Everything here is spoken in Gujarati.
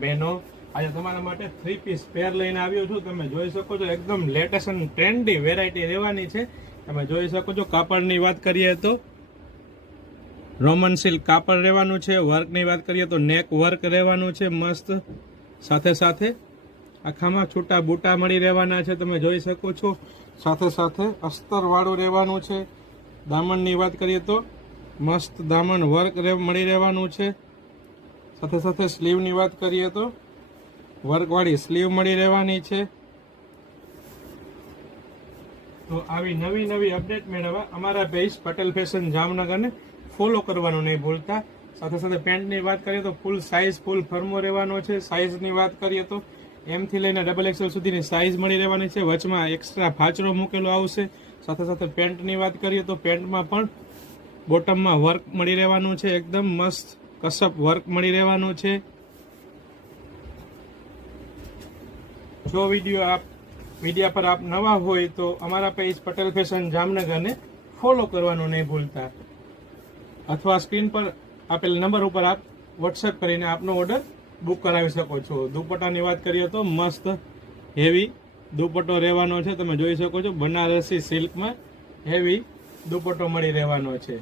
બહેનો, આજે તમારા માટે 3 પીસ પેર લઈને આવ્યો છું. તમે જોઈ શકો છો એકદમ લેટેસ્ટ અને ટ્રેન્ડી વેરાયટી રહેવાની છે. તમે જોઈ શકો છો કાપડની વાત કરીએ તો રોમન સિલ્ક કાપડ રહેવાનું છે. વર્કની વાત કરીએ તો નેક વર્ક રહેવાનું છે મસ્ત. સાથે સાથે આખામાં છૂટા બૂટા મળી રહેવાના છે. તમે જોઈ શકો છો. સાથે સાથે અસ્તર વાળું રહેવાનું છે. દામનની વાત કરીએ તો મસ્ત દામન વર્ક મળી રહેવાનું છે. સાથે સાથે સ્લીવની વાત કરીએ તો વર્કવાળી સ્લીવ મળી રહેવાની છે. તો આવી નવી નવી અપડેટ મેળવવા અમારા પેજ પટેલ ફેશન જામનગરને ફોલો કરવાનું નહીં ભૂલતા. સાથે સાથે પેન્ટની વાત કરીએ તો ફૂલ સાઇઝ ફૂલ ફર્મો રહેવાનો છે. સાઇઝની વાત કરીએ તો M થી લઈને XXL સુધીની સાઇઝ મળી રહેવાની છે. વચમાં એક્સ્ટ્રા ફાચરો મૂકેલો આવશે. સાથે સાથે પેન્ટની વાત કરીએ તો પેન્ટમાં પણ બોટમમાં વર્ક મળી રહેવાનું છે. એકદમ મસ્ત કસપ વર્ક મળી રહેવાનું છે. જો વિડીયા પર આપ નવા હોય તો અમારા પેજ પટેલ ફેશન જામનગરને ફોલો કરવાનું નહીં ભૂલતા, અથવા સ્ક્રીન પર આપેલ નંબર ઉપર આપ વોટ્સએપ કરીને આપનો ઓર્ડર બુક કરાવી શકો છો. દુપટ્ટાની વાત કરીએ તો મસ્ત હેવી દુપટ્ટો રહેવાનો છે. તમે જોઈ શકો છો બનારસી સિલ્કમાં હેવી દુપટ્ટો મળી રહેવાનો છે.